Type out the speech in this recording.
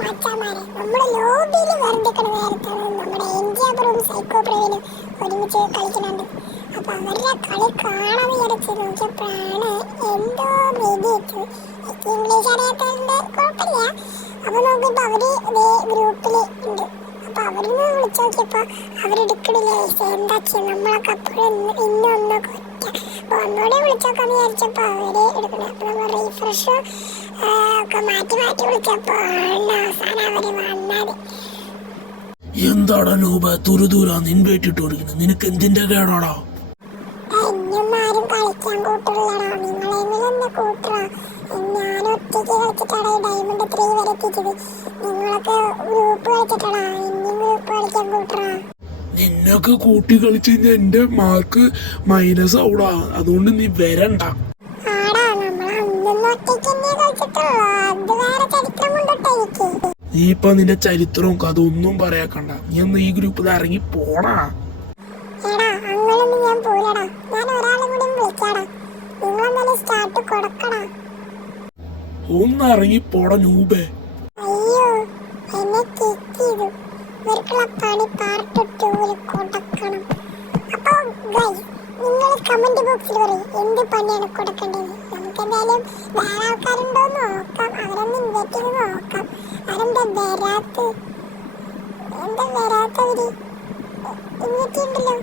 മച്ചാമാരെ നമ്മുടെ ലോബിയിൽ വെറുതെക്കണ നേരത്താണ് നമ്മുടെ എൻജിയാബറും സൈക്കോ പ്രവീനും ഒരുമിച്ച് കളിക്കുന്നുണ്ട്. അപ്പൊ അവരുടെ കളി കാണാൻ വിചാരിച്ച് നോക്കിയപ്പോഴാണ് എന്തോ മെതിയെത്തുന്നത്. എനിക്ക് ഇംഗ്ലീഷ് അറിയാത്തതിന്റെ കുഴപ്പമില്ല. അപ്പൊ നോക്കിയപ്പോ അവര് ഇതേ ഗ്രൂപ്പില് ഉണ്ട്. അപ്പൊ അവരിന്ന് വിളിച്ചു നോക്കിയപ്പോ അവരെടുക്കണില്ല. എന്താ ചെയ്യാ, നമ്മളൊക്കെ അപ്പോഴും ഇന്നൊന്നൊക്കെ അപ്പൊ ഒന്നോടെ വിളിച്ചോക്കാന്ന് വിചാരിച്ചപ്പോ അവര് എടുക്കണേ. അപ്പൊ നമ്മൾ റീഫ്രഷ് ഒക്കെ മാറ്റി മാറ്റി വിളിച്ചപ്പോ അവസാനം അവര് വന്നത്. എന്താടാ നൂബ തുരുതൂരാ നിൻവേറ്റിട്ട് കൊടുക്കുന്നത്? നിനക്ക് എന്തിന്റെ കേടാടാ? എന്നൊന്നും ആരും കളിക്കാൻ കൂട്ടുള്ളടാ, നിങ്ങളെങ്കിലും കൂട്ടറാ. ഞാൻ ഒറ്റയ്ക്ക് കളിച്ചിട്ടാടാ ഈ ഡയമണ്ട് 3 വരെ എത്തിച്ചത്. നിങ്ങളൊക്കെ ഗ്രൂപ്പ് കളിച്ചിട്ടാടാ, ഇനിയും ഗ്രൂപ്പ് കളിക്കാൻ കൂട്ടറാ. നിന്നൊക്കെ കൂട്ടി കളിച്ച് കഴിഞ്ഞാൽ എന്റെ മാർക്ക് മൈനസ് ആവൂടാ. അതുകൊണ്ട് നീ വരണ്ട. ആടാ, നമ്മൾ അന്നൊന്നും ഒറ്റയ്ക്ക് തന്നെ കളിച്ചിട്ടുള്ളൂ. അത് വേറെ ചരിത്രം കൊണ്ടിട്ട് എനിക്ക്. നീ ഇപ്പൊ നിന്റെ ചരിത്രവും അതൊന്നും പറയാക്കണ്ട. നീ ഒന്ന് ഈ ഗ്രൂപ്പിൽ ഇറങ്ങി പോടാ. എടാ, അങ്ങനൊന്നും ഞാൻ പോലടാ. ഞാൻ ഒരാളും കൂടി വിളിക്കാടാ. നിങ്ങളെന്നാലും സ്റ്റാർട്ട് കൊടുക്കടാ. ഒന്ന് ഇറങ്ങി പോടാ നൂബേ. അയ്യോ, എന്നെ കിക്ക് ചെയ്തു. ഇവർക്കുള്ള പണി പാർട്ട് 2 കൊടുക്കണം. അപ്പൊ ഗൈസ്, നിങ്ങൾ കമന്റ് ബോക്സിൽ പറയും എന്ത് പണിയാണ് കൊടുക്കേണ്ടത്. നമുക്ക് എന്തായാലും വേറെ ആൾക്കാരുണ്ടോന്ന് നോക്കാം. അവരൊന്ന് ഇൻവൈറ്റ് ചെയ്ത് നോക്കാം. അവരെന്താ വരാത്തവര് ഇങ്ങോട്ടുണ്ടല്ലോ.